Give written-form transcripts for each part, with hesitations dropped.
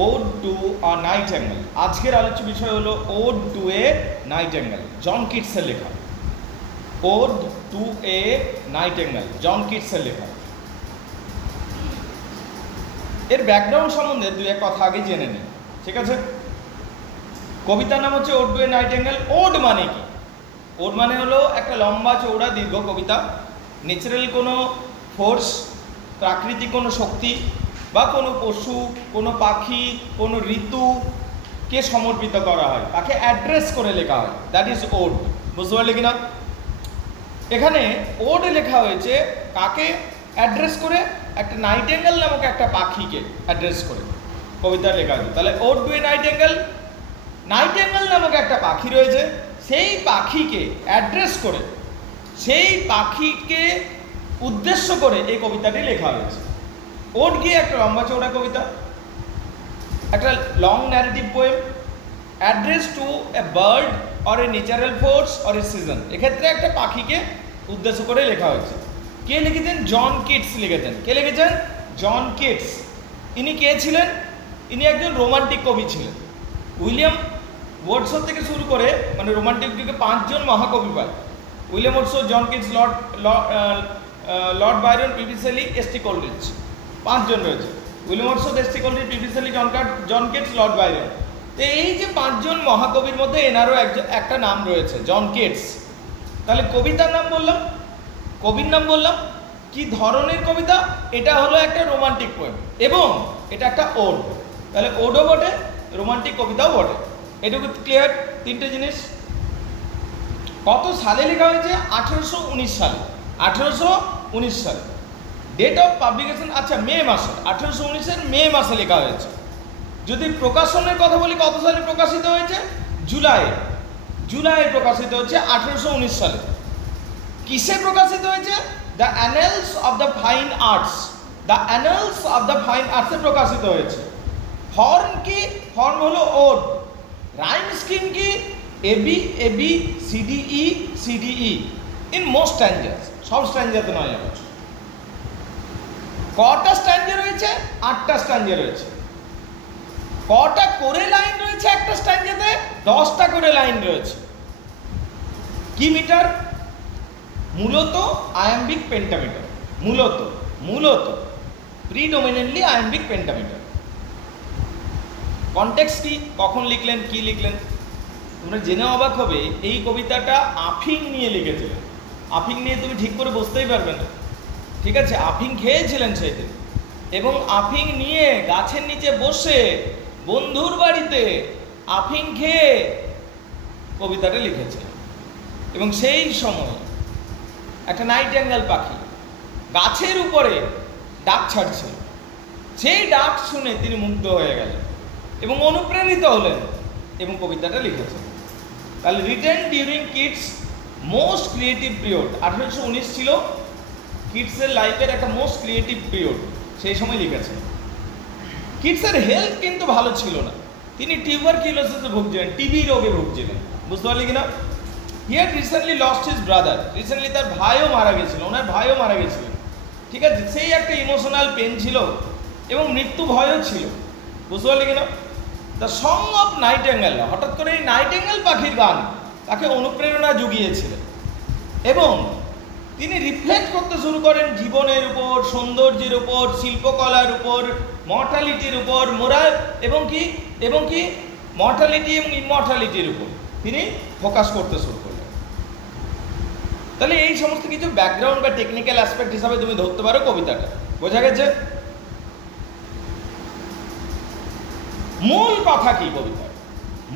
Ode to a Nightingale. আজকের আলোচ্য বিষয় হলো ওড টু এ নাইটেঙ্গেল, জন কিটসের লেখা। ওড টু এ নাইটেঙ্গেল, জন কিটসের লেখা। এর ব্যাকগ্রাউন্ড সম্বন্ধে দুই এক কথা আগে জেনে নিই, ঠিক আছে? কবিতার নাম হচ্ছে ode to a nightingale. Ode মানে কি? ওড মানে হলো একটা লম্বা চৌড়া দীর্ঘ কবিতা। ন্যাচারাল কোনো ফোর্স, প্রাকৃতিক কোনো শক্তি বা কোনো পশু, কোনো পাখি, কোনো ঋতুকে সমর্পিত করা হয়, তাকে অ্যাড্রেস করে লেখা হয়, দ্যাট ইজ ওড। বুঝতে পারলে কিনা? এখানে ওড লেখা হয়েছে কাকে অ্যাড্রেস করে? একটা নাইটেঙ্গেল নামক একটা পাখিকে অ্যাড্রেস করে কবিতা লেখা হয়েছে। তাহলে ode to a nightingale, nightingale নামক একটা পাখি রয়েছে, সেই পাখিকে অ্যাড্রেস করে, সেই পাখিকে উদ্দেশ্য করে এই কবিতাটি লেখা হয়েছে। ওড গিয়ে একটা লম্বা চৌড়া কবিতা, একটা long narrative poem address to a bird or a natural force or a season. এক্ষেত্রে একটা পাখিকে উদ্দেশ্য করে লেখা হয়েছে। কে লিখেছেন? জন কিটস লিখেছেন। কে লিখেছেন? John Keats. ইনি কে ছিলেন? ইনি একজন রোমান্টিক কবি ছিলেন। উইলিয়াম ওয়ার্ডসওয়ার্থ থেকে শুরু করে মানে রোমান্টিক যুগে 5 জন মহাকবি পায়। William Wordsworth, John Keats, Lord Byron, PB Shelley, ST. Coleridge. 5 জন রয়েছে। William Wordsworth, ST. Coleridge, PB Shelley, John Keats, Lord Byron. তো এই যে 5 জন মহাকবির মধ্যে এনারও একটা নাম রয়েছে, জন কিটস। তাহলে কবিতার নাম বললাম, কবির নাম বললাম। কি ধরনের কবিতা? এটা হলো একটা রোমান্টিক পোয়েম এবং এটা একটা ওড। তাহলে ওডও বটে, রোমান্টিক কবিতাও বটে। এটুকু ক্লিয়ার? 3টে জিনিস। কত সালে লেখা হয়েছে? 1819 সালে। 1819 সালে। ডেট অফ পাবলিকেশন আচ্ছা মে মাসে, 1819-এর মে মাসে লেখা হয়েছে। যদি প্রকাশনের কথা বলি, কত সালে প্রকাশিত হয়েছে? জুলাই প্রকাশিত হচ্ছে 1819 সালে। কিসে প্রকাশিত হয়েছে? The annals of the fine arts. The annals of the fine আর্টসে প্রকাশিত হয়েছে। ফর্ম কি? ফর্ম হলো ওড। রাইম স্কিম কি? AB AB CDE CDE in most standards. সব স্ট্যান্ডার্সে নয়। কটা স্ট্যান্ডার রয়েছে? 8টা স্ট্যান্ডার রয়েছে। কটা করে লাইন রয়েছে একটা স্ট্যান্ডারে? 10টা করে লাইন রয়েছে। কি মিটার? মূলত আয়াম্বিক পেন্টামিটার। মূলত প্রিডোমিনেন্টলি আয়াম্বিক পেন্টামিটার। কনটেক্সট কি? কখন লিখলেন, কি লিখলেন? তোমরা জেনে অবাক হবে এই কবিতাটা আফিং নিয়ে লিখেছিলেন। আফিং নিয়ে তুমি ঠিক করে বুঝতেই পারবে না, ঠিক আছে? আফিং খেয়েছিলেন সেই দিন এবং আফিং নিয়ে গাছের নিচে বসে বন্ধুর বাড়িতে আফিং খেয়ে কবিতাটা লিখেছিলেন। এবং সেই সময় একটা নাইটেঙ্গেল পাখি গাছের উপরে ডাক ছাড়ছিল। সেই ডাক শুনে তিনি মুগ্ধ হয়ে গেলেন এবং অনুপ্রাণিত হলেন এবং কবিতাটা লিখেছেন। তাহলে written during Keats most creative period. 1819 ছিল কিটসের লাইফের একটা মোস্ট ক্রিয়েটিভ পিরিয়ড, সেই সময় লিখেছেন। কিটসের হেলথ কিন্তু ভালো ছিল না। তিনি টিউবারকিউলোসিসে ভুগছিলেন, টিবি রোগে ভুগছিলেন। বুঝতে পারলি কিনা? He had recently lost his brother. Recently তার ভাইও মারা গেছিল, ওনার ভাইও মারা গেছিলেন, ঠিক আছে? সেই একটা ইমোশনাল পেন ছিল এবং মৃত্যু ভয়ও ছিল। বুঝতে পারলি কিনা? দ্য সং অফ নাইটেঙ্গেল, হঠাৎ করে এই নাইটেঙ্গেল পাখির গান তাকে অনুপ্রেরণা জুগিয়েছিলেন এবং তিনি রিফ্লেক্ট করতে শুরু করেন জীবনের উপর, সৌন্দর্যের উপর, শিল্পকলার উপর, মর্টালিটির উপর, মোরাল এবং কি মর্টালিটি এবং ইমর্টালিটির উপর তিনি ফোকাস করতে শুরু করলেন। তাহলে এই সমস্ত কিছু ব্যাকগ্রাউন্ড বা টেকনিক্যাল অ্যাসপেক্ট হিসাবে তুমি ধরতে পারো কবিতাটা। বোঝা গেছে? মূল কথা কি কবিতার?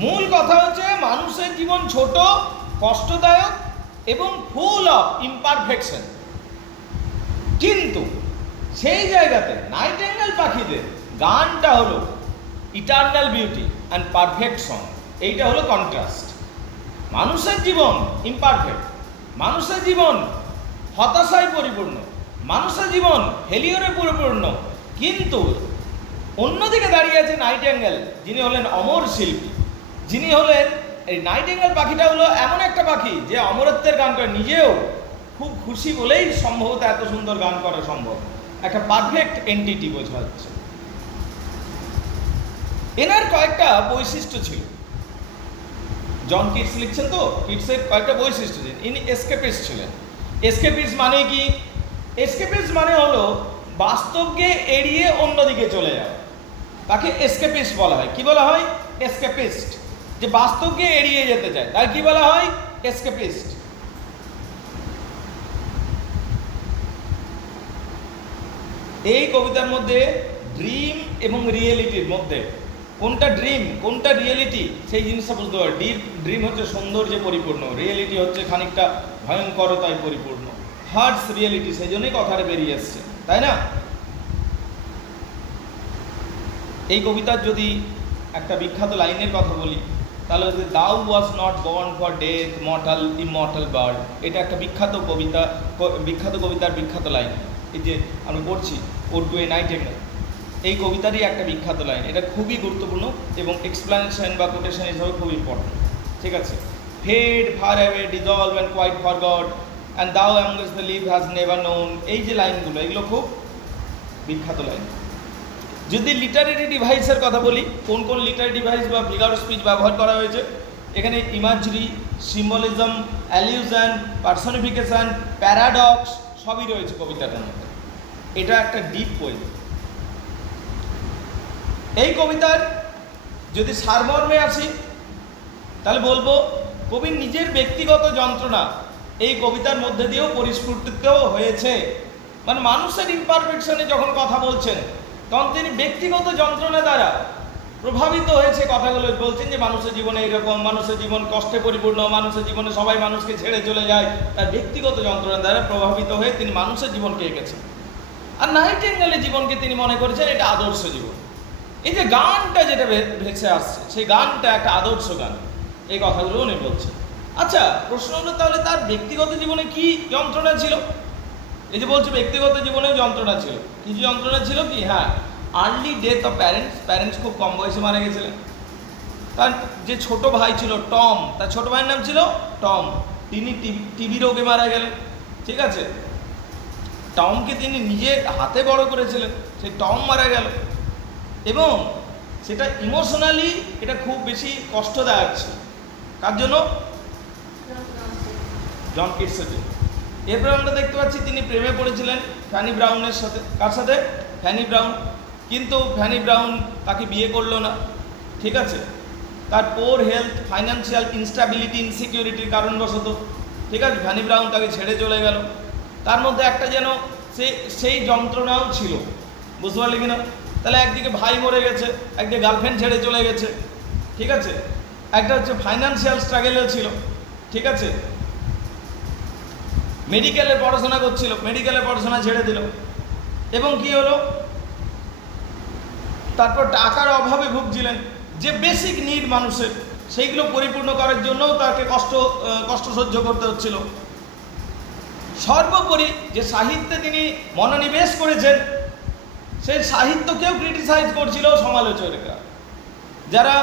মূল কথা হচ্ছে মানুষের জীবন ছোট, কষ্টদায়ক এবং ফুল অফ ইমপারফেকশন। কিন্তু সেই জায়গাতে নাইটেঙ্গেল পাখিদের গানটা হলো eternal beauty and perfect song. এইটা হলো কন্ট্রাস্ট। মানুষের জীবন ইমপারফেক্ট, মানুষের জীবন হতাশায় পরিপূর্ণ, মানুষের জীবন ফেলিওরে পরিপূর্ণ, কিন্তু অন্যদিকে দাঁড়িয়ে আছে নাইটেঙ্গেল, যিনি হলেন অমর শিল্পী, যিনি হলেন এই নাইটেঙ্গেল পাখিটা হলো এমন একটা পাখি যে অমরত্বের গান করে, নিজেও খুব খুশি বলেই সম্ভবত এত সুন্দর গান করা সম্ভব। একটা পারফেক্ট এন্টিটি বোঝা যাচ্ছে। এনার কয়েকটা বৈশিষ্ট্য ছিল। জন কিটস লিখছেন তো, কিটসের কয়েকটা বৈশিষ্ট্য ছিল। ইনি এসকেপিস্ট ছিলেন। এসকেপিস্ট মানে কি? এসকেপিস্ট মানে হলো বাস্তবকে এড়িয়ে অন্যদিকে চলে যাওয়া। তাকে এসকেপিস্ট বলা হয়। কি বলা হয়? এসকেপিস্ট। যে বাস্তবকে এড়িয়ে যেতে চায় তার কি বলা হয়? এসকেপিস্ট। এই কবিতার মধ্যে ড্রিম এবং রিয়েলিটির মধ্যে কোনটা ড্রিম কোনটা রিয়েলিটি সেই জিনিসটা বুঝতে পারে। ড্রিম হচ্ছে সৌন্দর্যে পরিপূর্ণ, রিয়েলিটি হচ্ছে খানিকটা ভয়ঙ্করতায় পরিপূর্ণ। হার্টস রিয়েলিটি, সেই জন্যই কথাটা বেরিয়ে এসছে, তাই না? এই কবিতার যদি একটা বিখ্যাত লাইনের কথা বলি তাহলে হচ্ছে দাউ was not born for death mortal immortal bird. এটা একটা বিখ্যাত কবিতার বিখ্যাত লাইন। এই যে আমি পড়ছি ওর টু এ নাইটিঙ্গেল, এই কবিতারই একটা বিখ্যাত লাইন। এটা খুবই গুরুত্বপূর্ণ এবং এক্সপ্লানেশন বা কোটেশন হিসাবে খুব ইম্পর্টেন্ট। ঠিক আছে? Fade far away dissolve and quite forgot and thou amongst the leave has never known. এই যে লাইনগুলো, এগুলো খুব বিখ্যাত লাইন। যদি লিটারেরি ডিভাইসের কথা বলি, কোন কোন লিটারি ডিভাইস বা ফিগার অফ স্পিচ ব্যবহার করা হয়েছে, এখানে ইমাজরি, সিম্বলিজম, অ্যালিউশন, পার্সনিফিকেশন, প্যারাডক্স সবই রয়েছে কবিতাটার মধ্যে। এটা একটা ডিপ পোয়েম। এই কবিতার যদি সারমর্মে আসি তাহলে বলবো কবির নিজের ব্যক্তিগত যন্ত্রণা এই কবিতার মধ্যে দিয়েও পরিস্ফুটিত হয়েছে। মানে মানুষের ইমপারফেকশনে যখন কথা বলছেন তখন তিনি ব্যক্তিগত যন্ত্রণা দ্বারা প্রভাবিত হয়েছে কথাগুলো বলছেন যে মানুষের জীবনে এরকম, মানুষের জীবন কষ্টে পরিপূর্ণ, মানুষের জীবনে সবাই মানুষকে ছেড়ে চলে যায়। তার ব্যক্তিগত যন্ত্রণা দ্বারা প্রভাবিত হয়ে তিনি মানুষের জীবনকে এঁকেছেন। আর নাইটিঙ্গেলের জীবনকে তিনি মনে করেছেন এটা আদর্শ জীবন। এই যে গানটা যেটা ভেসে আসছে সেই গানটা একটা আদর্শ গান, এই কথাগুলো উনি বলছেন। আচ্ছা, প্রশ্ন হলো তাহলে তার ব্যক্তিগত জীবনে কি যন্ত্রণা ছিল? এই যে বলছে ব্যক্তিগত জীবনেও যন্ত্রণা ছিল। কিছু যন্ত্রণা ছিল কি? হ্যাঁ, আর্লি ডেথ অফ প্যারেন্টস খুব কম বয়সে মারা গেছিলেন। তার যে ছোট ভাই ছিল টম, তার ছোট ভাইয়ের নাম ছিল টম, তিনি টিবি রোগে মারা গেলেন। ঠিক আছে? টমকে তিনি নিজের হাতে বড় করেছিলেন, সেই টম মারা গেল এবং সেটা ইমোশনালি এটা খুব বেশি কষ্টদায়ক ছিল। কার জন্য? জন কিটসের জন্য। এরপর আমরা দেখতে পাচ্ছি তিনি প্রেমে পড়েছিলেন ফ্যানি ব্রাউনের সাথে। কার সাথে? ফ্যানি ব্রাউন। কিন্তু ফ্যানি ব্রাউন তাকে বিয়ে করলো না। ঠিক আছে? তার পোর হেলথ, ফাইন্যান্সিয়াল ইনস্ট্যাবিলিটি, ইনসিকিউরিটির কারণবশত, ঠিক আছে, ফ্যানি ব্রাউন তাকে ছেড়ে চলে গেল। তার মধ্যে একটা যেন সেই যন্ত্রণাও ছিল, বুঝতে পারলি কিনা? তাহলে একদিকে ভাই মরে গেছে, একদিকে গার্লফ্রেন্ড ছেড়ে চলে গেছে। ঠিক আছে? একটা হচ্ছে ফাইন্যান্সিয়াল স্ট্রাগেলও ছিল। ঠিক আছে? মেডিকেলের পড়াশোনা করছিল, মেডিকেলের পড়াশোনা ছেড়ে দিল এবং কি হলো, তারপর টাকার অভাবে ভুগছিলেন। যে বেসিক নিড মানুষের সেইগুলো পরিপূর্ণ করার জন্যও তাকে কষ্ট সহ্য করতে হচ্ছিল। সর্বোপরি যে সাহিত্যে তিনি মনোনিবেশ করেছেন সেই সাহিত্যকেও ক্রিটিসাইজ করছিল সমালোচকরা, যারা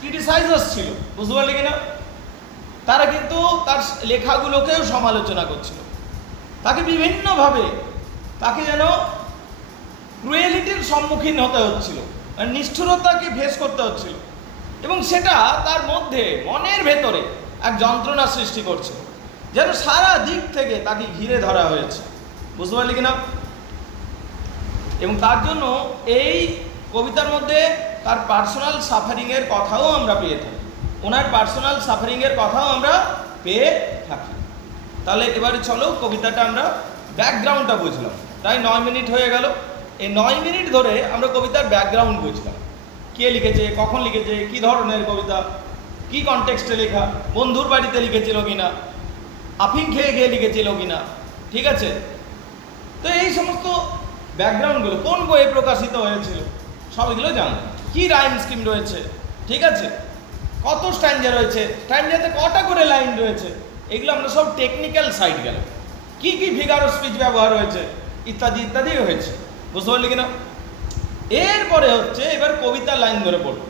ক্রিটিসাইজার্স ছিল, বুঝতে পারলি কিনা? তারা কিন্তু তার লেখাগুলোকেও সমালোচনা করছিল। তাকে বিভিন্নভাবে তাকে যেন ক্রুয়েলিটির সম্মুখীন হতে হচ্ছিল, মানে নিষ্ঠুরতাকে ফেস করতে হচ্ছিল এবং সেটা তার মধ্যে মনের ভেতরে এক যন্ত্রণা সৃষ্টি করছে, যেন সারা দিক থেকে তাকে ঘিরে ধরা হয়েছে, বুঝতে পারলি কিনা? এবং তার জন্য এই কবিতার মধ্যে তার পার্সোনাল সাফারিংয়ের কথাও আমরা পেয়ে থাকি, ওনার পার্সোনাল সাফারিংয়ের কথাও আমরা পেয়ে থাকি। তাহলে এবারে চলো কবিতাটা আমরা ব্যাকগ্রাউন্ডটা বুঝলাম। প্রায় 9 মিনিট হয়ে গেল। এই 9 মিনিট ধরে আমরা কবিতার ব্যাকগ্রাউন্ড বুঝলাম, কে লিখেছে, কখন লিখেছে, কি ধরনের কবিতা, কি কনটেক্সটে লেখা, বন্ধুর বাড়িতে লিখেছিল কিনা, আফিং খেয়ে গিয়ে লিখেছিল কিনা। ঠিক আছে? তো এই সমস্ত ব্যাকগ্রাউন্ডগুলো কোন বইয়ে প্রকাশিত হয়েছিল সব এগুলো জানলাম। কি রাইম স্কিম রয়েছে, ঠিক আছে, কত স্ট্যান্জা রয়েছে, স্ট্যান্জাতে কটা করে লাইন রয়েছে, এগুলো আমরা সব টেকনিক্যাল সাইড গেল। কি কি ফিগার অফ স্পিচ ব্যবহার হয়েছে ইত্যাদি ইত্যাদি হয়েছে, বুঝতে পারলি কিনা? এরপরে হচ্ছে এবার কবিতার লাইন ধরে পড়ব।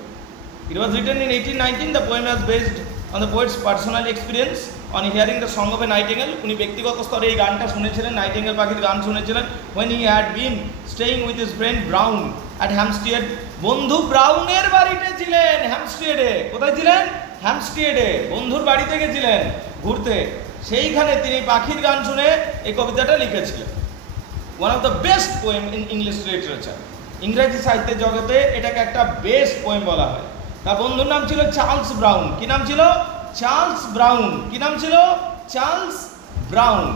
It was written in 1819. The poem was based on the poet's personal experience on hearing the song of a nightingale. উনি ব্যক্তিগত স্তরে এই গানটা শুনেছিলেন, নাইটিঙ্গেল পাখির গান শুনেছিলেন when he had been staying with his friend Brown at Hampstead. বন্ধু ব্রাউনের বাড়িতে ছিলেন হ্যামস্টিয়েডে। কোথায় ছিলেন? হ্যামস্টিয়েডে বন্ধুর বাড়িতে গেছিলেন ঘুরতে, সেইখানে তিনি পাখির গান শুনে এই কবিতাটা লিখেছিলেন। One of the best poem in English literature. ইংরেজি সাহিত্যের জগতে এটাকে একটা বেস্ট পোয়েম বলা হয়। তার বন্ধুর নাম ছিল চার্লস ব্রাউন। কি নাম ছিল? Charles brown. কি নাম ছিল? Charles brown.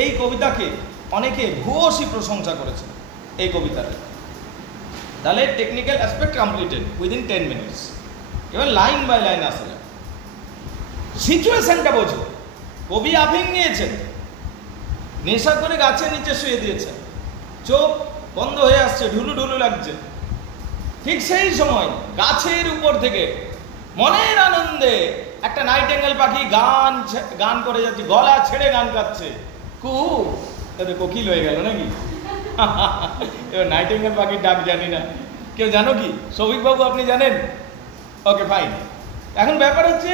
এই কবিতাকে অনেকে ভূয়সী প্রশংসা করেছে এই কবিতাটা। তাহলে technical aspect completed within 10 minutes. এবার লাইন বাই লাইন আসলে সিচুয়েশনটা বোঝো। কবি আফিং নিয়েছেন, নেশা করে গাছের নিচে শুয়ে দিয়েছেন, চোখ বন্ধ হয়ে আসছে, ঢুলু ঢুলু লাগছে। ঠিক সেই সময় গাছের উপর থেকে মনের আনন্দে একটা নাইটেঙ্গেল পাখি গান করে যাচ্ছে, গলা ছেড়ে গান গাচ্ছে। তাদের কোকিল হয়ে গেল নাকি? এবার নাইটেঙ্গেল পাখির ডাক জানি না, কেউ জানো কি? সৌভিকবাবু আপনি জানেন? Okay fine. এখন ব্যাপার হচ্ছে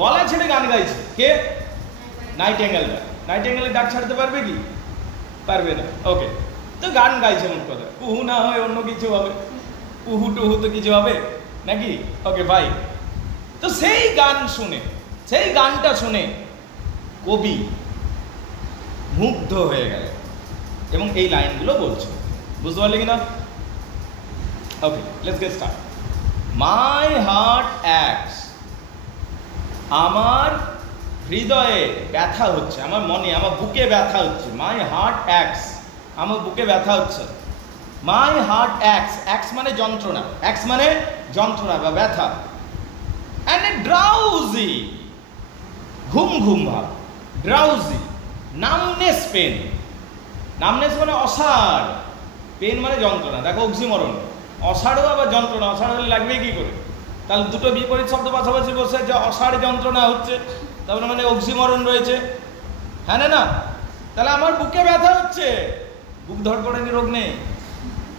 গলা ছেড়ে গান গাইছে কে? নাইটেঙ্গেলটা। নাইটেঙ্গেলের ডাক ছাড়তে পারবে কি? পারবে না। ওকে, তো গান গাইছে মোট কথা। কুহু না হয় অন্য কিছু হবে, কুহু টুহু তো কিছু হবে নাকি? ওকে ভাই, তো সেই গান শুনে, সেই গানটা শুনে কবি মুগ্ধ হয়ে গেল এবং এই লাইনগুলো বলছে। বুঝতে পারলে কিনা? Okay, let's get start. My heart aches, আমার হৃদয়ে ব্যথা হচ্ছে, আমার মনে, আমার বুকে ব্যথা হচ্ছে। মাই হার্ট অ্যাক্স, আমার বুকে ব্যথা হচ্ছে। মাই হার্ট অ্যাক্স, অ্যাক্স মানে যন্ত্রণা, অ্যাক্স মানে যন্ত্রণা বা ব্যথা। অ্যান্ড এ ড্রাউজি, ঘুম ঘুম ভাব, ড্রাউজি। নামনেস পেন, নামনেস মানে অসাড়, পেন মানে যন্ত্রণা। দেখো অক্সিমরণ, অসাড়ও আবার যন্ত্রণা। অসাড় হলে লাগবে কি করে? তাহলে দুটো বিপরীত শব্দ পাশাপাশি বসে, যে অসাড় যন্ত্রণা হচ্ছে, তারপরে মানে অক্সিমরণ রয়েছে। হ্যাঁ না? তাহলে আমার বুকে ব্যথা হচ্ছে, বুক ধড়ফড়ানি রোগ নেই,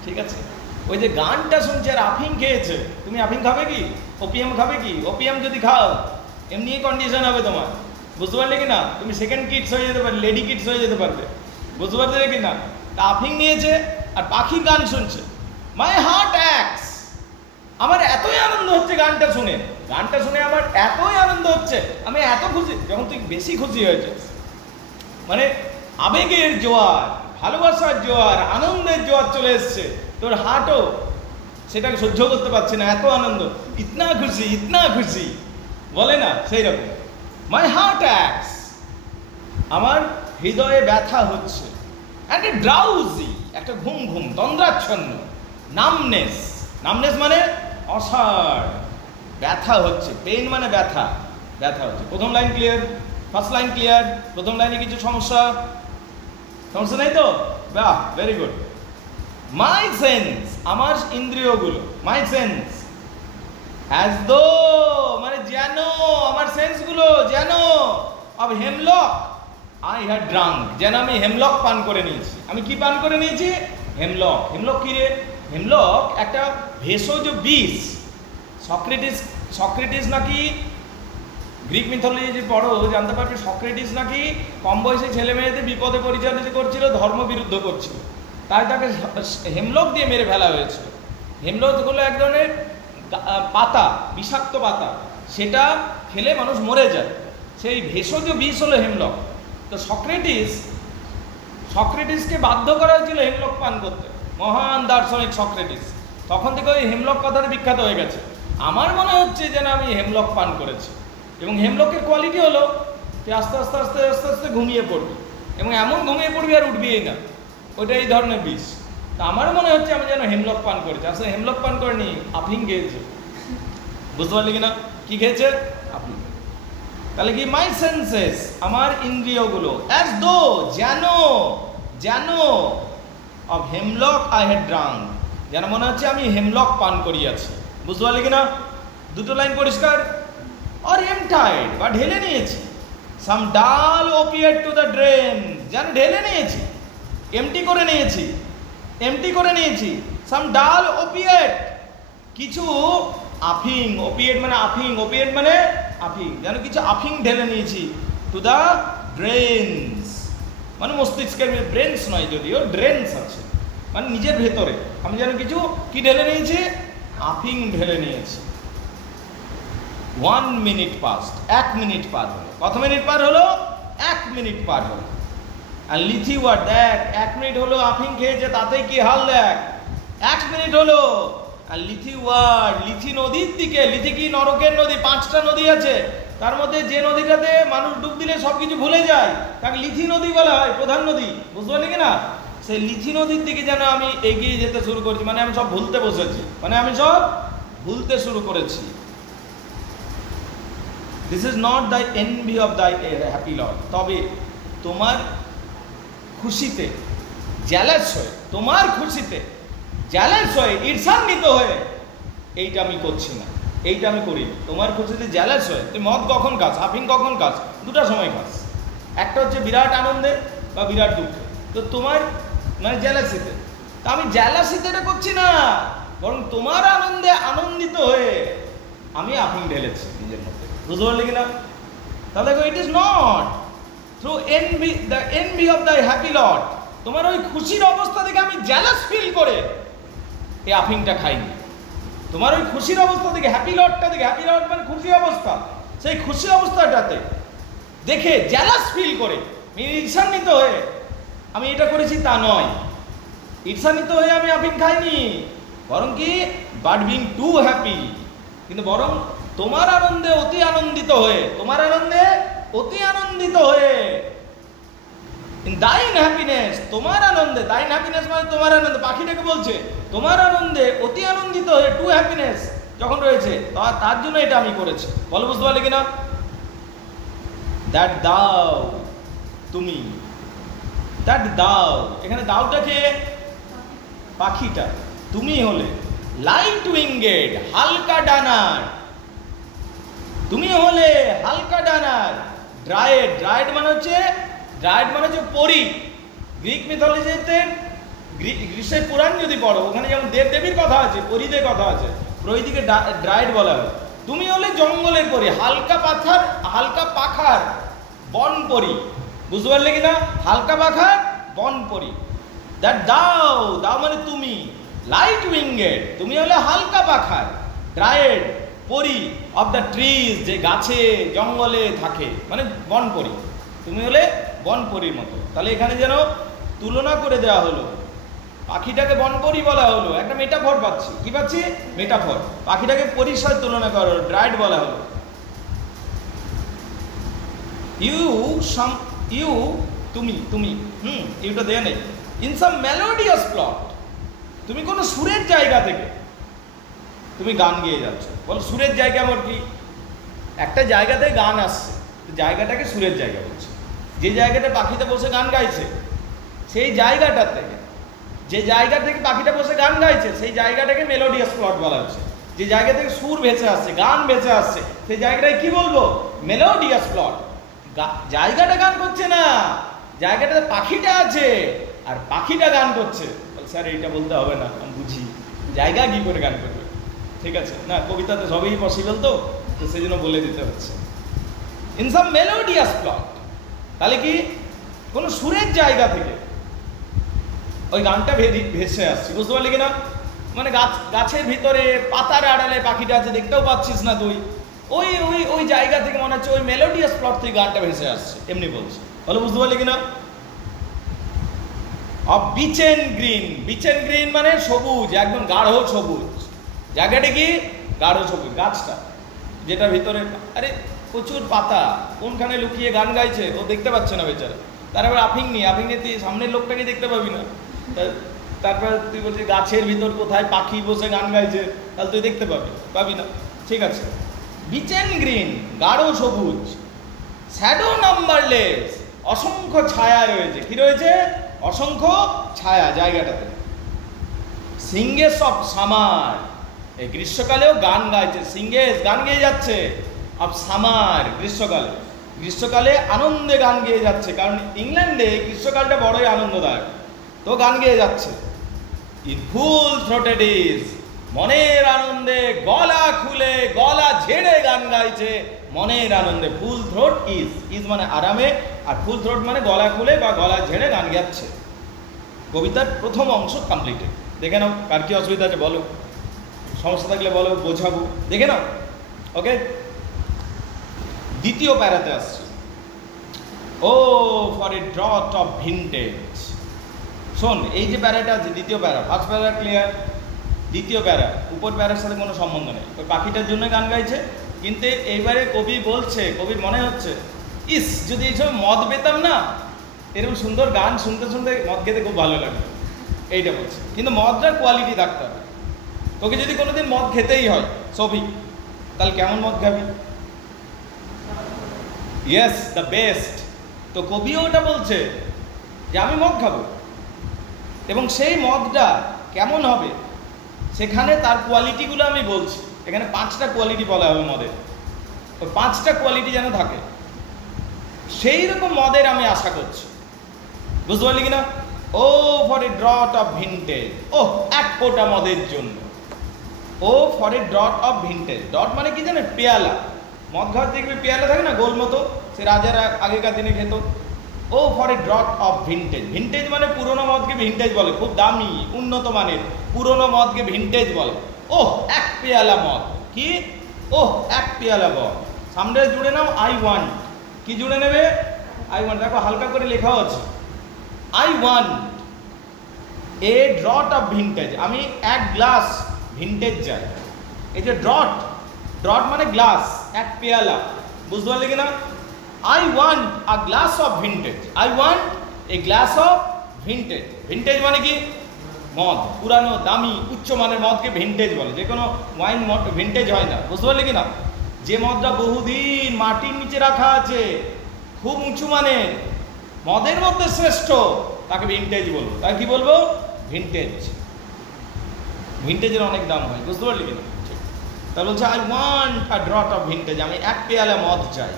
ঠিক আছে? ওই যে গানটা শুনছে আর আফিং খেয়েছে। তুমি আফিং খাবে কি? ওপিএম খাবে কি? ওপিএম যদি খাও এমনি কন্ডিশন হবে তোমার। বুঝতে পারলে কি না? তুমি সেকেন্ড কিডস হয়ে যেতে পারবে, লেডি কিডস হয়ে যেতে পারবে। বুঝতে পারলে কি না? তা আফিং নিয়েছে আর পাখির গান শুনছে। মাই হার্ট অ্যাক্স, আমার এতই আনন্দ হচ্ছে গানটা শুনে, গানটা শুনে আমার এতই আনন্দ হচ্ছে, আমি এত খুশি। যখন তুই বেশি খুশি হয়েছে, মানে আবেগের জোয়ার, ভালোবাসার জোয়ার, আনন্দের জোয়ার চলে এসছে, তোর হার্টও সেটাকে সহ্য করতে পারছে না, এত আনন্দ। ইতনা খুশি, ইতনা খুশি বলে না, সেই রকম। মাই হার্ট অ্যাক্স, আমার হৃদয়ে ব্যথা হচ্ছে। অ্যান্ড এ ড্রাউজি, একটা ঘুম ঘুম, তন্দ্রাচ্ছন্ন। নামনেস, নামনেস মানে অসাড়, ব্যথা হচ্ছে। পেইন মানে ব্যথা, ব্যথা হচ্ছে। প্রথম line clear? First line clear? প্রথম লাইনে কিছু সমস্যা? সমস্যা নেই তো? বাহ, ভেরি গুড। মাই সেন্স, আমার ইন্দ্রিয়গুলো, মাই সেন্স, অ্যাজ দো মানে যেন, আমার সেন্সগুলো যেন, of hemlock I had drunk, যেন আমি হেমলক পান করে নিয়েছি। আমি কি পান করে নিয়েছি? হেমলক। হেমলক কি রে? হেমলক একটা ভেষজ বিষ। সক্রেটিস নাকি গ্রিক মিথোলজি যে পড়ো জানতে পারবে, সক্রেটিস নাকি কম বয়সী ছেলে মেয়েদের বিপদে পরিচালিত করছিল, ধর্ম বিরুদ্ধ করছিল, তাই তাকে হেমলক দিয়ে মেরে ফেলা হয়েছিল। হেমলক হলো এক ধরনের পাতা, বিষাক্ত পাতা, সেটা খেলে মানুষ মরে যায়, সেই ভেষজ বিষ হলো হেমলক। তো সক্রেটিসকে বাধ্য করা হয়েছিল হেমলক পান করতে, মহান দার্শনিক সক্রেটিস। তখন থেকে ওই হেমলক কথাটা বিখ্যাত হয়ে গেছে। আমার মনে হচ্ছে যেন আমি হেমলক পান করেছি। এবং হেমলকের কোয়ালিটি হলো তুই আস্তে আস্তে আস্তে আস্তে আস্তে ঘুমিয়ে পড়বি, এবং এমন ঘুমিয়ে পড়বি আর উঠবিই না, ওইটা এই ধরনের বিষ। তা আমার মনে হচ্ছে আমি যেন হেমলক পান করেছি। আসলে হেমলক পান করেনি, আফিং খেয়েছে। বুঝতে পারলি কিনা? কি খেয়েছে? আফিং। তাহলে কি? মাই সেন্সেস, আমার ইন্দ্রিয়গুলো, অ্যাজ দো যেন, যেন, of hemlock I had drunk, যেন মনে হচ্ছে আমি হেমলক পান করিয়াছি। বুঝতে পারলি কিনা? দুটো লাইন পরিষ্কার। অর এমটাইড বা ঢেলে নিয়েছি, সাম ডাল ওপিয়েট টু দ্য ড্রেন, যেন ঢেলে নিয়েছি, এমটি করে নিয়েছি, এমটি করে নিয়েছি। সাম ডাল ওপিয়েট, কিছু আফিং, ওপিয়েট মানে আফিং, ওপিয়েট মানে আফিং, যেন কিছু আফিং ঢেলে নিয়েছি। টু দ্য ড্রেনস মানে মস্তিষ্কের, ব্রেনস নয় যদিও, ড্রেনস আছে মানে নিজের ভেতরে আমি যেন কিছু কি ঢেলে নিয়েছি, আফিং ঢেলে নিয়েছি। 1 মিনিট পাস্ট, 1 মিনিট পার হলো। কত মিনিট পার হলো? 1 মিনিট পার হলো। আর লিথি ওয়ার্ড দেখ, 1 মিনিট হলো আফিং খেয়েছে, তাতেই কি হাল দেখ। 1 মিনিট হলো, আর লিথি ওয়ার্ড, লিথি নদীর দিকে। লিথি কি নরকের নদী? 5টা নদী আছে, তার মধ্যে যে নদীটাতে মানুষ ডুব দিলে সবকিছু ভুলে যায় তাকে লিথি নদী বলা হয়, প্রধান নদী, বুঝতে পারলি কিনা? সেই লিথি নদীর দিকে যেন আমি এগিয়ে যেতে শুরু করছি, মানে আমি সব ভুলতে বসেছি, মানে আমি সব ভুলতে শুরু করেছি। This is not the envy of the happy lord. তবে তোমার খুশিতে জ্যালাস হয়ে, তোমার খুশিতে জ্যালাস হয়ে, ঈর্ষান্বিত হয়ে এইটা আমি করছি না, এইটা আমি করি। তোমার খুশিতে জ্যালাস হয়ে, তুই মদ কখন খাস, আফিং কখন খাস? 2টা সময় খাস, একটা হচ্ছে বিরাট আনন্দে বা বিরাট দুঃখে। তো তোমার মানে জ্যালাসিতে, তা আমি জ্যালাসিতে এটা করছি না, বরং তোমার আনন্দে আনন্দিত হয়ে আমি আফিং ঢেলেছি নিজের মধ্যে, বুঝতে পারলি কিনা? তাহলে it is not through envy, the envy of the happy lord. তোমার ওই খুশির অবস্থা থেকে আমি জ্যালাস ফিল করে এই আফিংটা খাইনি। তোমার ওই খুশির অবস্থা থেকে, হ্যাপি লর্ডটা থেকে, হ্যাপি লর্ড মানে খুশি অবস্থা, সেই খুশি অবস্থাটাতে দেখে জ্যালাস ফিল করে, ঈর্ষান্বিত হয়ে আমি এটা করেছি তা নয়। ঈর্ষান্বিত হয়ে আমি আফিং খাইনি, বরং কি বাট বিং টু হ্যাপি, কিন্তু বরং তোমার আনন্দে অতি আনন্দিত হয়ে, তোমার আনন্দে অতি আনন্দিত হয়ে, ইন দাইন হ্যাপিনেস, তোমার আনন্দে, দাইন হ্যাপিনেস মানে তোমার আনন্দে, পাখিটাকে বলছে তোমার আনন্দে অতি আনন্দিত হয়ে, টু হ্যাপিনেস যখন রয়েছে, তার জন্য এটা আমি করেছি। বলো, বুঝতে পারলে কিনা? দ্যাট দাও, তুমি, দ্যাট দাও, এখানে দাওটাকে পাখিটা, তুমি হলে লাইট উইঙ্গেড, হালকা ডানার, তুমি হলে হালকা ডানার, ড্রায়েড, ড্রায়েড মানে হচ্ছে, ড্রায়েড মানে হচ্ছে পরী। গ্রিক মিথোলজিতে, গ্রীসের পুরাণ যদি পড়ো, ওখানে যেমন দেব দেবীর কথা আছে, পরীদের কথা আছে, প্রভৃতিকে ড্রায়েড বলা হয়। তুমি হলে জঙ্গলের পরী, হালকা পাথার, হালকা পাখার বন পরী, বুঝতে পারলে কিনা? হালকা পাখার বন পরী। দ্যাট দাও, দাও মানে তুমি, লাইট উইঙ্গেড, তুমি হলে হালকা পাখার, ড্রায়েড পরী অফ দ্য ট্রিজ, যে গাছে জঙ্গলে থাকে, মানে বন পরী, তুমি হলে বন পরীর মতো। তাহলে এখানে যেন তুলনা করে দেওয়া হলো, পাখিটাকে বনপরী বলা হলো, একটা মেটাফর পাচ্ছি, কি পাচ্ছি? মেটাফর। পাখিটাকে পরীর সাথে তুলনা করা হলো, ড্রায়েড বলা হলো। ইউ তুমি, তুমি, ইউটা দেয়া নেই। ইন সাম মেলোডিয়াস প্লট, তুমি কোনো সুরের জায়গা থেকে তুমি গান গেয়ে যাচ্ছ। বল সুরের জায়গা আমার কি? একটা জায়গাতে গান আসছে, জায়গাটাকে সুরের জায়গা বলছে। যে জায়গাটা পাখিতে বসে গান গাইছে, সেই জায়গাটা থেকে, যে জায়গা থেকে পাখিটা বসে গান গাইছে, সেই জায়গাটাকে মেলোডিয়াস প্লট বলা হচ্ছে। যে জায়গা থেকে সুর ভেসে আসছে, গান ভেসে আসছে, সেই জায়গাটাকে কি বলবো? Melodious plot. জায়গাটা গান করছে না, জায়গাটাতে পাখিটা আছে আর পাখিটা গান করছে। স্যার এইটা বলতে হবে না, আমি বুঝি, জায়গা কি করে গান করবে, ঠিক আছে না, কবিতাতে সবই পসিবল, তো সেই জন্য বলে দিতে হচ্ছে। ইন সাম মেলোডিয়াস প্লট, তাহলে কি কোনো সুরের জায়গা থেকে ওই গানটা ভেসে আসছে, বুঝতে পারলি কিনা? মানে গাছের ভিতরে পাতার আড়ালে পাখিটা আছে, দেখতেও পাচ্ছিস না তুই, ওই ওই ওই জায়গা থেকে মনে হচ্ছে ওই মেলোডিয়াস প্লট থেকে গানটা ভেসে আসছে, এমনি বলছে। বলো, বুঝতে পারলি কিনা? Of beech and green, beech and green মানে সবুজ, একদম গাঢ় সবুজ। জায়গাটা কি? গাঢ় সবুজ। গাছটা যেটা ভিতরে, আরে প্রচুর পাতা, কোনখানে লুকিয়ে গান গাইছে, ও দেখতে পাচ্ছে না বেচারা। তারপর আফিং নিয়ে তুই সামনের লোকটাকে দেখতে পাবি না। তারপর তুই বলছিস গাছের ভিতর কোথায় পাখি বসে গান গাইছে, তাহলে তুই দেখতে পাবি না, ঠিক আছে। বিচ এন্ড গ্রিন, গাঢ় সবুজ। শ্যাডো নাম্বারলেস, অসংখ্য ছায়া রয়েছে। কি রয়েছে? অসংখ্য ছায়া জায়গাটাতে। সিঙ্গেস অফ সামার, এই গ্রীষ্মকালেও গান গাইছে, সিঙ্গেস গান গেয়ে যাচ্ছে। অফ সামার, গ্রীষ্মকালে, গ্রীষ্মকালে আনন্দে গান গেয়ে যাচ্ছে, কারণ ইংল্যান্ডে গ্রীষ্মকালটা বড়ই আনন্দদায়ক, তো গান গেয়ে যাচ্ছে। ইন ফুল থ্রোটেড ইজ, মনের আনন্দে গলা খুলে, গলা ঝেড়ে গান গাইছে মনের আনন্দে। ফুল থ্রোট ইজ, ইজ মানে আরামে, আর ফুল থ্রোট মানে গলা খুলে বা গলা ঝেড়ে গান গাচ্ছে। কবিতার প্রথম অংশ কমপ্লিটেড। দেখে নাও, কার কি অসুবিধা আছে বলো, সমস্যা থাকলে বলো, বোঝাবো, দেখে নাও। ওকে, দ্বিতীয় প্যারাতে আসছে। O for a draught of vintage. শোন, এই যে প্যারাটা আছে, দ্বিতীয় প্যারা, ফার্স্ট প্যারা ক্লিয়ার, দ্বিতীয় প্যারা, উপর প্যারার সাথে কোনো সম্বন্ধ নেই, ওই পাখিটার জন্য গান গাইছে। কিন্তু এইবারে কবি বলছে, কবির মনে হচ্ছে ইস যদি এই সময় মদ পেতাম না, এরকম সুন্দর গান শুনতে শুনতে মদ খেতে খুব ভালো লাগে, এইটা বলছে। কিন্তু মদটার কোয়ালিটি থাকতে হবে। তোকে যদি কোনোদিন মদ খেতেই হয় সবই, তাহলে কেমন মদ খাবি? Yes, the best. তো কবিও ওটা বলছে যে আমি মদ খাবো, এবং সেই মদটা কেমন হবে সেখানে তার কোয়ালিটিগুলো আমি বলছি। এখানে 5টা কোয়ালিটি বলা হবে মদের, তো 5টা কোয়ালিটি যেন থাকে, সেই রকম মদের আমি আশা করছি। বুঝতে পারলি কিনা? O for a draught of vintage, ও এক ফোঁটা মদের জন্য। O for a draught of vintage, ডট মানে কি জানে? পেয়ালা। মদ ঘর দেখবি পেয়ালা থাকে না, গোল মতো, সে রাজারা আগেকার দিনে খেত। O for a draught of vintage, vintage মানে পুরোনো মদকে ভিন্টেজ বলে, খুব দামি উন্নত মানের পুরোনো মদকে ভিন্টেজ বলে। ও এক পেয়ালা মদ, কি? ও এক পেয়ালা মদ। সামনে জুড়ে নাও আই ওয়ান্ট, কি জুড়ে নেবে? আই ওয়ান্ট, দেখো হালকা করে লেখাও আছে। I want a draught of vintage, আমি এক গ্লাস ভিন্টেজ চাই। এই যে ড্রট, ড্রট মানে গ্লাস, এক পেয়ালা, বুঝতে পারলে কিনা? I want a glass of vintage. I want a glass of vintage. Vintage মানে কি? মদ, পুরানো দামি উচ্চমানের মদকে ভিন্টেজ বলে। যে কোনো ওয়াইন ভিন্টেজ হয় না, বুঝতে পারলে কিনা? যে মদটা বহুদিন মাটির নিচে রাখা আছে, খুব উঁচু মানের, মদের মধ্যে শ্রেষ্ঠ, তাকে ভিন্টেজ বলবো। তাকে কি বলবো? ভিন্টেজ। ভিন্টেজের অনেক দাম হয়, বুঝতে পারলি কিনা? তাহলে বলছে I want a drought of vintage, আমি এক পেয়ালা মদ চাই।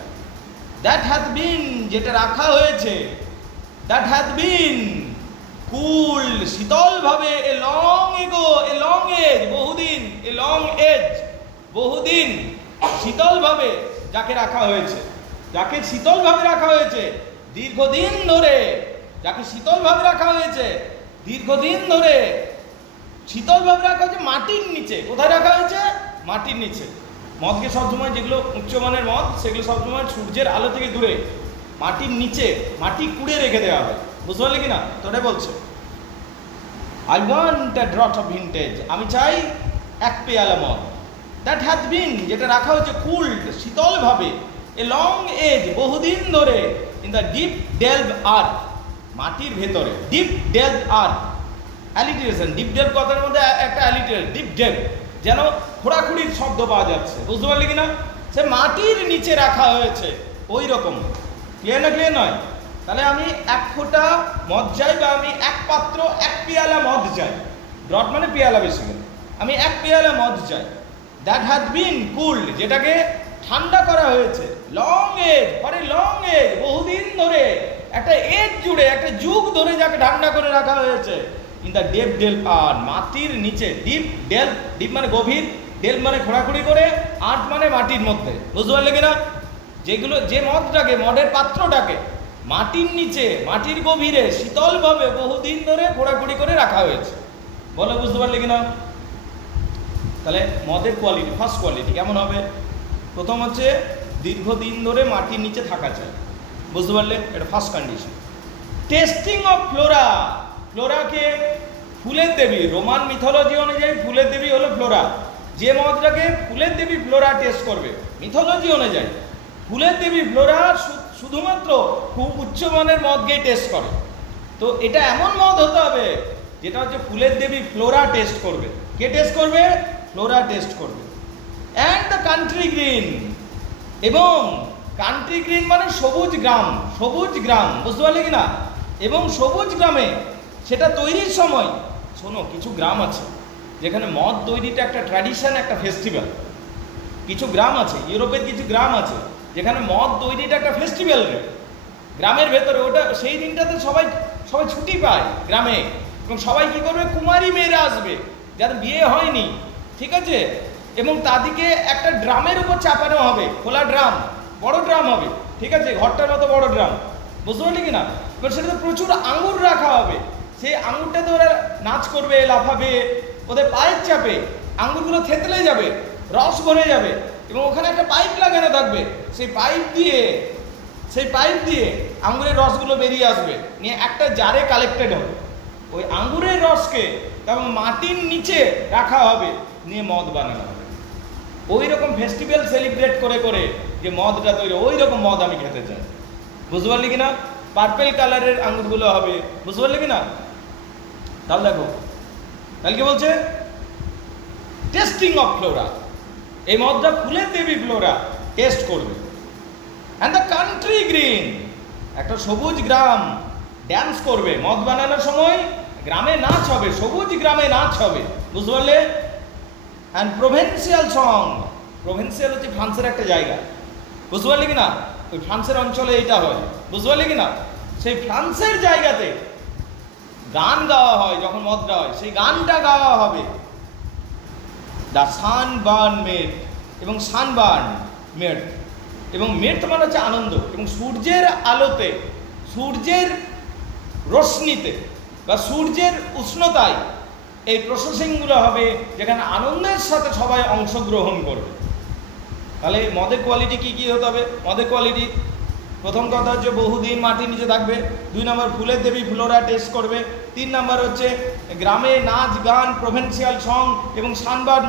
দ্যাট হ্যাথ বিন, যেটা রাখা হয়েছে, দ্যাট হ্যাথ বিন কুল, শীতল ভাবে, a long ago, a long age, বহুদিন, এ লং এজ, বহুদিন, শীতল ভাবে যাকে রাখা হয়েছে, যাকে শীতল ভাবে রাখা হয়েছে দীর্ঘদিন ধরে, যাকে শীতল ভাবে রাখা হয়েছে দীর্ঘদিন ধরে, শীতল ভাবে রাখা হয়েছে মাটির নিচে। কোথায় রাখা হয়েছে? মাটির নিচে। মদকে সবসময়, যেগুলো উচ্চমানের মদ, সেগুলো সবসময় সূর্যের আলো থেকে দূরে মাটির নিচে, মাটি কুড়ে রেখে দেওয়া হয়, বুঝতে পারলে কিনা? তো ওটাই বলছে I want a drought of vintage, আমি চাই এক পেয়ালা মদ। দ্যাট হ্যাথ বিন, যেটা রাখা হয়েছে কুলড, শীতল ভাবে, এ লং এজ, বহুদিন ধরে, ইন দ্য ডিপ ডেলভ আর্থ, মাটির ভেতরে, ডিপ ডেলভ আর্থ। অ্যালিটারেশন, ডিপ ডেলভ কথার মধ্যে একটা অ্যালিটারেশন, ডিপ ডেলভ, যেন খোঁড়াখুড়ির শব্দ পাওয়া যাচ্ছে, বুঝতে পারলি কিনা? সে মাটির নিচে রাখা হয়েছে, ওই রকম। ক্লিয়ার না? ক্লিয়ার নয়? তাহলে আমি এক ফোঁটা মদ চাই, বা আমি এক পাত্র, এক পেয়ালা মদ চাই। ড্রট মানে পেয়ালা, বেসিক্যালি আমি এক পেয়ালা মদ চাই। দ্যাট হ্যাথ বিন কুলড, যেটাকে ঠান্ডা করা হয়েছে, লং এজ, ফরে লং এজ, বহুদিন ধরে, একটা এজ জুড়ে, একটা যুগ ধরে যাকে ঠান্ডা করে রাখা হয়েছে, ইন দ্য ডেপ ডেল আর্থ, মাটির নিচে। ডিপ ডেল, ডিপ মানে গভীর, ডেল মানে খোঁড়াখুড়ি করে, আর্থ মানে মাটির মধ্যে, বুঝতে পারলে কিনা? যেগুলো, যে মদটাকে, মদের পাত্রটাকে মাটির নিচে, মাটির গভীরে, শীতলভাবে বহুদিন ধরে খোঁড়াখুড়ি করে রাখা হয়েছে, বলো বুঝতে পারলে কিনা? তাহলে মদের কোয়ালিটি, ফার্স্ট কোয়ালিটি কেমন হবে? প্রথম হচ্ছে দীর্ঘদিন ধরে মাটির নিচে থাকা চাই, বুঝতে পারলে? এটা first condition. Tasting of Flora, ফ্লোরাকে ফুলের দেবী, রোমান মিথোলজি অনুযায়ী ফুলের দেবী হলো ফ্লোরা। যে মদটাকে ফুলের দেবী ফ্লোরা টেস্ট করবে, মিথোলজি অনুযায়ী ফুলের দেবী ফ্লোরা শুধুমাত্র খুব উচ্চমানের মদকেই টেস্ট করে। তো এটা এমন মদ হতে হবে যেটা হচ্ছে ফুলের দেবী ফ্লোরা টেস্ট করবে। কে টেস্ট করবে? ফ্লোরা টেস্ট করবে। অ্যান্ড দ্য কান্ট্রি গ্রিন, এবং কান্ট্রি গ্রিন মানে সবুজ গ্রাম, সবুজ গ্রাম, বুঝতে পারলে কিনা? এবং সবুজ গ্রামে সেটা তৈরির সময়, শোনো, কিছু গ্রাম আছে যেখানে মদ তৈরিটা একটা ট্র্যাডিশন, একটা ফেস্টিভ্যাল। কিছু গ্রাম আছে, ইউরোপের কিছু গ্রাম আছে যেখানে মদ তৈরিটা একটা ফেস্টিভ্যাল রে, গ্রামের ভেতরে। ওটা সেই দিনটাতে সবাই সবাই ছুটি পায় গ্রামে, এবং সবাই কী করবে? কুমারী মেয়েরা আসবে যাদের বিয়ে হয়নি, ঠিক আছে? এবং তাদেরকে একটা ড্রামের উপর চাপানো হবে, খোলা ড্রাম, বড় ড্রাম হবে, ঠিক আছে? ঘরটার মতো বড় ড্রাম, বুঝতে পারলি কিনা? এবার সেটাতে প্রচুর আঙুর রাখা হবে, সেই আঙুরটাতে ওরা নাচ করবে, লাফাবে, ওদের পায়ের চাপে আঙুরগুলো থেতলে যাবে, রস ভরে যাবে, এবং ওখানে একটা পাইপ লাগানো থাকবে, সেই পাইপ দিয়ে আঙুরের রসগুলো বেরিয়ে আসবে, নিয়ে একটা জারে কালেক্টেড হবে। ওই আঙুরের রসকে তখন মাটির নিচে রাখা হবে, নিয়ে মদ বানানো হবে। ওই রকম ফেস্টিভ্যাল সেলিব্রেট করে করে যে মদটা তৈরি, ওই রকম মদ আমি খেতে চাই। বুঝতে পারলি কিনা? পার্পেল কালারের আঙুরগুলো হবে, বুঝতে পারলি কিনা? তাহলে দেখো, তাহলে কি বলছে? টেস্টিং অফ ফ্লোরা, এই মদটা ফুলের দেবী ফ্লোরা টেস্ট করবে। অ্যান্ড দ্য কান্ট্রি গ্রিন, একটা সবুজ গ্রাম ড্যান্স করবে মদ বানানোর সময়, গ্রামে নাচ হবে, সবুজ গ্রামে নাচ হবে, বুঝতে পারলে? অ্যান্ড প্রভিন্সিয়াল সং, প্রভিন্সিয়াল হচ্ছে ফ্রান্সের একটা জায়গা, বুঝতে পারলি কিনা? ওই ফ্রান্সের অঞ্চলে এইটা হয়, বুঝতে পারলি কিনা? সেই ফ্রান্সের জায়গাতে গান গাওয়া হয়, যখন মদটা হয় সেই গানটা গাওয়া হবে। দ্য সানবার্ন মেড, এবং সানবার্ন মেড, এবং মেড মানে হচ্ছে আনন্দ, এবং সূর্যের আলোতে, সূর্যের রশ্মিতে বা সূর্যের উষ্ণতায় এই প্রসেসিংগুলো হবে, যেখানে আনন্দের সাথে সবাই অংশগ্রহণ করবে। তাহলে মদের কোয়ালিটি কি কি হতে হবে? মদের কোয়ালিটি, প্রথম কথা হচ্ছে বহুদিন মাটির নিচে থাকবে, 2 নম্বর ফুলের দেবী ফ্লোরা টেস্ট করবে, 3 নম্বর হচ্ছে গ্রামে নাচ গান, প্রভিন্সিয়াল সং এবং সানবার্ন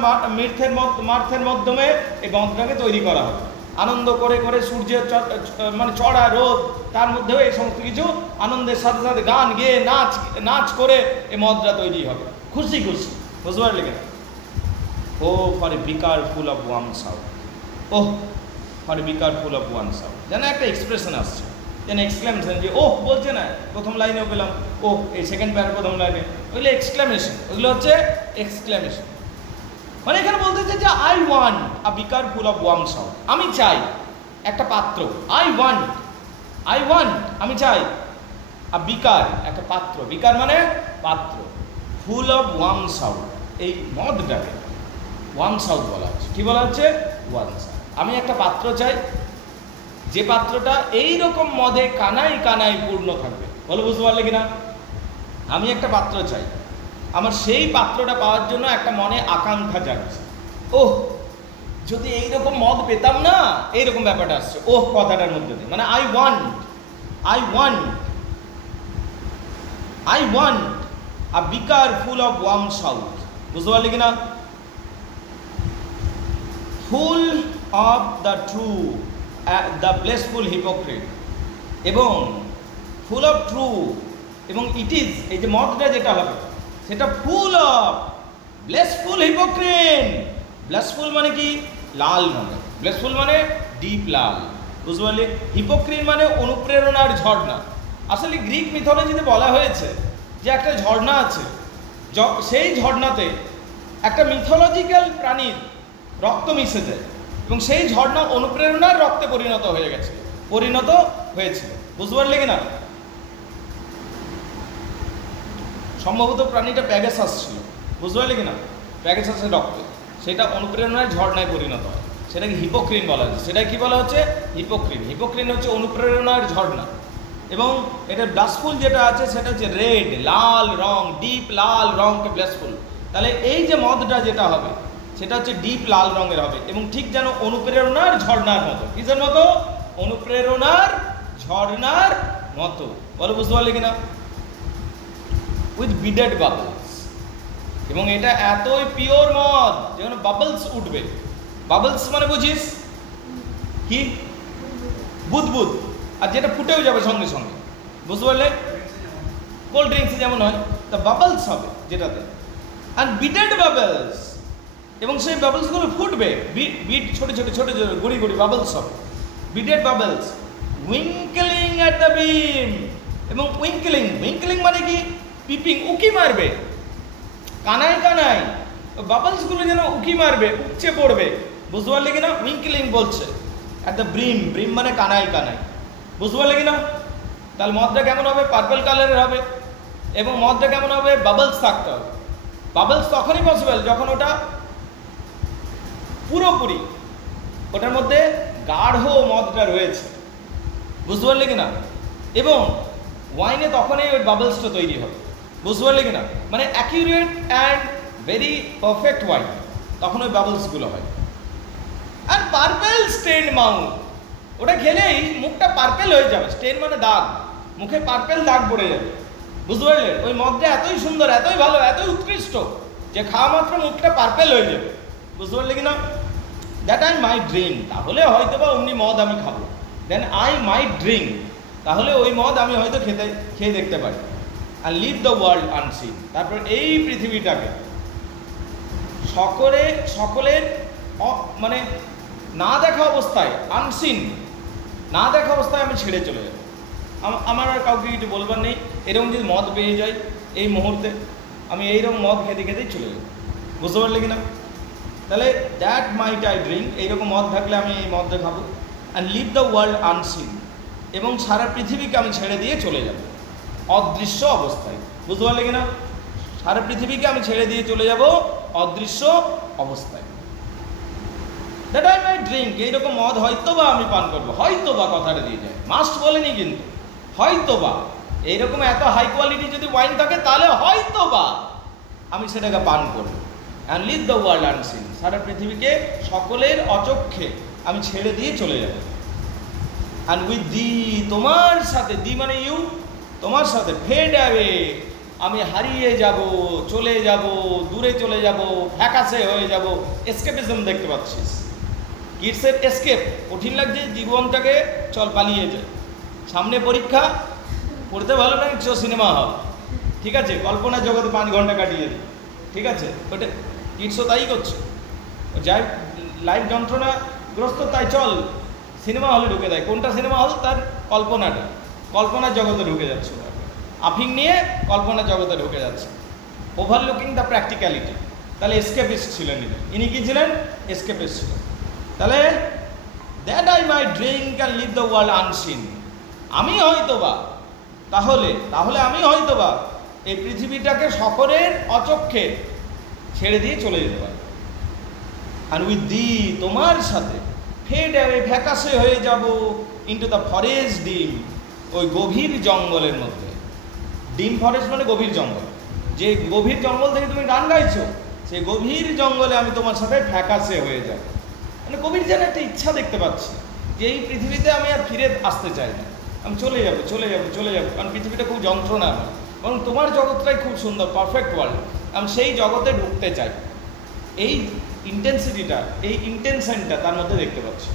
মার্থের মাধ্যমে এই মদটাকে তৈরি করা হবে। আনন্দ করে করে সূর্যের মানে চড়া রোদ, তার মধ্যেও এই সমস্ত কিছু আনন্দের সাথে সাথে গান গেয়ে নাচ করে এই মদটা তৈরি হবে, খুশি খুশি, বুঝতে পারলে কিনা? O for a beaker full of warm south, oh for a beaker full of warm south, যেন একটা এক্সপ্রেশন আসছে, যেন এক্সক্লেমেশন, যে ওহ বলছে না প্রথম লাইনেও পেলাম, ওহ এই সেকেন্ড প্যারার প্রথম লাইনে, ওইগুলো এক্সক্লেমেশন, ওইগুলো হচ্ছে এক্সক্লেমেশন। মানে এখানে বলতে চাই যে I want a beaker full of warm south, আমি চাই একটা পাত্র, আই ওয়ান্ট আমি চাই আ বিকার, একটা পাত্র, বিকার মানে পাত্র, ফুল অফ ওয়ার্ম সাউথ, এই মদটাকে ওয়ার্ম সাউথ বলা হচ্ছে। কি বলা হচ্ছে? Warm south. আমি একটা পাত্র চাই, যে পাত্রটা এইরকম মদে কানাই কানাই পূর্ণ থাকবে। বলো, বুঝতে পারলে কিনা? আমি একটা পাত্র চাই, আমার সেই পাত্রটা পাওয়ার জন্য একটা মনে আকাঙ্ক্ষা জাগছে, ওহ যদি এইরকম মদ পেতাম না, এইরকম ব্যাপারটা আসছে ওহ কথাটার মধ্যে দিয়ে, মানে I want a beaker full of warm south, বুঝতে পারলি কিনা? Full of the true the blushful hypocrite, এবং ফুল অফ ট্রু, এবং ইট ইজ, এই যে মদটা যেটা হবে সেটা ফুল অফ ব্লেসফুল হিপোক্রিট। ব্লেসফুল মানে কি? লাল রঙের, ব্লেসফুল মানে ডিপ লাল, বুঝতে পারলি? হিপোক্রিট মানে অনুপ্রেরণার ঝর্ণা। আসলে গ্রিক মিথোলজিতে বলা হয়েছে যে একটা ঝর্ণা আছে, সেই ঝর্ণাতে একটা মিথোলজিক্যাল প্রাণীর রক্ত মিশে যায়, এবং সেই ঝর্ণা অনুপ্রেরণার রক্তে পরিণত হয়েছিল, বুঝতে পারলে কিনা? সম্ভবত প্রাণীটা প্যাগাসাস ছিল, বুঝতে পারলে কিনা? প্যাগাসাসের রক্তে সেটা অনুপ্রেরণার ঝর্ণায় পরিণত হয়, সেটাকে হিপোক্রিন বলা হচ্ছে। সেটা কি বলা হচ্ছে? হিপোক্রিন হচ্ছে অনুপ্রেরণার ঝর্ণা। এবং এটা ব্লাসফুল যেটা আছে সেটা হচ্ছে রেড, লাল রং, ডিপ লাল রংকে ব্লাসফুল। তাহলে এই যে মদটা যেটা হবে সেটা হচ্ছে ডিপ লাল রঙের হবে, এবং ঠিক যেন অনুপ্রেরণার ঝর্ণার মতো। কিসের মতো? অনুপ্রেরণার ঝর্ণার মতো। বলো, বুঝতে পারলে কিনা? উইথ বিডেড বাবলস, এবং এটা এতই পিওর মদ যেখানে বাবলস উঠবে। বাবলস মানে বুঝিস কি? বুদবুদ, আর যেটা ফুটেও যাবে সঙ্গে সঙ্গে, বুঝতে পারলে? কোল্ড ড্রিঙ্কস যেমন হয়, তা বাবলস হবে যেটাতে, আর বিডেড বাবলস, এবং সেই বাবলসগুলো ফুটবে, বিট ছোট ছোট ছোট ছোট গুড়ি গুড়ি বাবলস হবে, বিডেড বাবলস। উইঙ্কলিং অ্যাট দ্য বিম, এবং উইঙ্কলিং মানে কি? পিপিং, উকি মারবে কানায় কানায়, বাবলসগুলো যেন উকি মারবে, উপচে পড়বে, বুঝতে পারলে কিনা? উইঙ্কলিং বলছে। অ্যাট দ্য ব্রিম মানে কানায় কানায়, বুঝতে পারলে কিনা? তাহলে মদটা কেমন হবে? পার্পল কালারের হবে, এবং মদটা কেমন হবে? বাবলস থাকতে হবে। বাবলস তখনই পসিবল যখন ওটা পুরোপুরি, ওটার মধ্যে গাঢ় মদটা রয়েছে, বুঝতে পারলে কিনা? এবং ওয়াইনে তখনই ওই বাবলসটা তৈরি হবে, বুঝতে পারলে কিনা? মানে accurate and very perfect wine, তখন ওই বাবলসগুলো হয়। আর পার্পেল স্টেন মাউথ, ওটা খেলেই মুখটা পার্পেল হয়ে যাবে। স্টেন মানে দাগ, মুখে পার্পেল দাগ পড়ে যাবে। বুঝতে পারলেন? ওই মদটা এতই সুন্দর, এতই ভালো, এতই উৎকৃষ্ট যে খাওয়া মাত্র মুখটা পার্পেল হয়ে যাবে। বুঝতে পারলে কিনা? দ্যাট আই মাই ড্রিঙ্ক, তাহলে হয়তো বা অমনি মদ আমি খাবো। দেন আই মাই ড্রিঙ্ক, তাহলে ওই মদ আমি হয়তো খেয়ে দেখতে পারি। আর লিভ দ্য ওয়ার্ল্ড আনসিন, তারপর এই পৃথিবীটাকে সকলের মানে না দেখা অবস্থায়, আনসিন না দেখা অবস্থায় আমি ছেড়ে চলে যাব। আমার আর কাউকে কিছু বলবার নেই। এরকম যদি মদ পেয়ে যাই এই মুহূর্তে, আমি এইরকম মদ খেতে খেতেই চলে যাব। বুঝতে পারলে কিনা? তাহলে দ্যাট মাইট আই ড্রিঙ্ক, এইরকম মদ থাকলে আমি এই মদটা খাবো। And leave the world unseen, এবং সারা পৃথিবীকে আমি ছেড়ে দিয়ে চলে যাব অদৃশ্য অবস্থায়। বুঝতে পারলে কিনা? সারা পৃথিবীকে আমি ছেড়ে দিয়ে চলে যাব অদৃশ্য অবস্থায়। দ্যাট আই মাই ড্রিঙ্ক, এইরকম মদ হয়তো বা আমি পান করবো। হয়তো বা কথাটা দিয়ে যায়, মাস্ট বলেনি কিন্তু, হয়তো বা এইরকম এত হাই কোয়ালিটি যদি ওয়াইন থাকে তাহলে হয়তো বা আমি সেটাকে পান করবো। And leave the world unseen, সারা পৃথিবীকে সকলের অচক্ষে আমি ছেড়ে দিয়ে চলে যাব। অ্যান্ড উইথ দি, তোমার সাথে, দি মানে ইউ, তোমার সাথে, ফেড অ্যাওয়ে, আমি হারিয়ে যাব, চলে যাব, দূরে চলে যাব, ফ্যাকাসে হয়ে যাব। এসকেপিজম দেখতে পাচ্ছিস, কিডসের এসকেপ। কঠিন লাগছে জীবনটাকে, চল পালিয়ে যায়। সামনে পরীক্ষা, পড়তে ভালো লাগে, চো সিনেমা হল, ঠিক আছে, কল্পনা জগতে 5 ঘন্টা কাটিয়ে দিই, ঠিক আছে। ওটা কিডসও তাই করছে, যাই লাইফ যন্ত্রণাগ্রস্ত, তাই চল সিনেমা হলে ঢুকে দেয়। কোনটা সিনেমা হল? তার কল্পনার জগতে ঢুকে যাচ্ছে, আফিং নিয়ে কল্পনার জগতে ঢুকে যাচ্ছে। Overlooking the practicality. তাহলে এসকেপিস্ট ছিলেন ইনি, কি ছিলেন? এসকেপিস্ট ছিলেন। তাহলে that I might drink and leave the world unseen, আমি হয়তোবা, তাহলে আমি হয়তোবা এই পৃথিবীটাকে সকলের অচক্ষে ছেড়ে দিয়ে চলে যেতে পারি। আর উইথ দি, তোমার সাথে, ফেড অ্যাওয়ে, ফ্যাকাসে হয়ে যাব, ইনটু দ্য ফরেস্ট ডিম, ওই গভীর জঙ্গলের মধ্যে। ডিম ফরেস্ট মানে গভীর জঙ্গল, যে গভীর জঙ্গল থেকে তুমি গান গাইছো, সেই গভীর জঙ্গলে আমি তোমার সাথে ফ্যাকাসে হয়ে যাব। মানে গভীর যেন একটা ইচ্ছা দেখতে পাচ্ছি যে এই পৃথিবীতে আমি আর ফিরে আসতে চাই না, আমি চলে যাব। কারণ পৃথিবীটা খুব যন্ত্রণা নয়, বরং তোমার জগৎটাই খুব সুন্দর, পারফেক্ট ওয়ার্ল্ড। আমি সেই জগতে ঢুকতে চাই। এই ইন্টেন্সিটিটা, এই ইন্টেনশনটা তার মধ্যে দেখতে পাচ্ছি।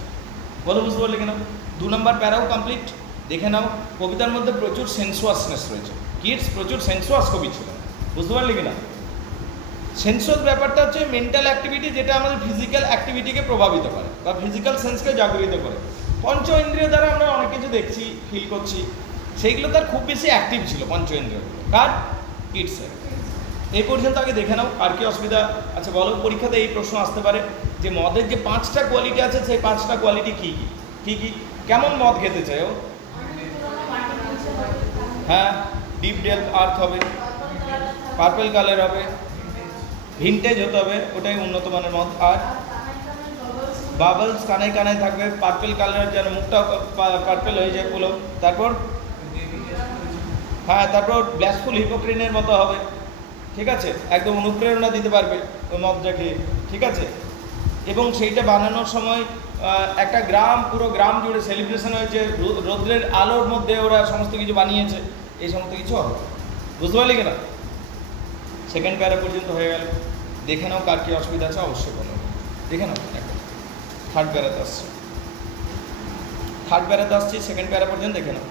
বলো, বুঝতে পারলে কিনা? 2 নম্বর প্যারাও কমপ্লিট। দেখে নাও, কবিতার মধ্যে প্রচুর সেন্সুয়াসনেস রয়েছে। কিডস প্রচুর সেন্সুয়াস কবি ছিলেন। বুঝতে পারলে কিনা? সেন্সুয়াস ব্যাপারটা হচ্ছে মেন্টাল অ্যাক্টিভিটি, যেটা আমাদের ফিজিক্যাল অ্যাক্টিভিটিকে প্রভাবিত করে বা ফিজিক্যাল সেন্সকে জাগরিত করে। পঞ্চ ইন্দ্রিয় দ্বারা আমরা অনেক কিছু দেখছি, ফিল করছি, সেইগুলো তার খুব বেশি অ্যাক্টিভ ছিল পঞ্চ ইন্দ্রিয়গুলো। কার? কিডসের। এই পর্যন্ত আগে দেখে নাও, আর কি অসুবিধা আছে বলো? পরীক্ষাতে এই প্রশ্ন আসতে পারে যে মদের যে 5টা কোয়ালিটি আছে, সেই 5টা কোয়ালিটি কী কী? কেমন মদ খেতে চাই ও? হ্যাঁ, ডিপ ডেপথ আর্থ হবে, পার্পল কালার হবে, ভিনটেজ হতে হবে, ওটাই উন্নত মানের মদ। আর বাবলস কানায় কানায় থাকবে, পার্পল কালার, যেন মুখটা পার্পল হয়ে যায় পুরো। তারপর হ্যাঁ, তারপর ব্ল্যাসফুল হিপোক্রিনের মতো হবে, ঠিক আছে, একদম অনুপ্রেরণা দিতে পারবে ওই মদটা খেয়ে, ঠিক আছে। এবং সেইটা বানানোর সময় একটা গ্রাম, পুরো গ্রাম জুড়ে সেলিব্রেশন হয়েছে, রৌদ্রের আলোর মধ্যে ওরা সমস্ত কিছু বানিয়েছে, এই সমস্ত কিছু হবে। বুঝতে পারলি কিনা? সেকেন্ড প্যারা পর্যন্ত হয়ে গেল। দেখে নাও কার কী অসুবিধা আছে, অবশ্যই বলো। দেখে নাও, থার্ড প্যারাতে আসছি, সেকেন্ড প্যারা পর্যন্ত দেখে নাও।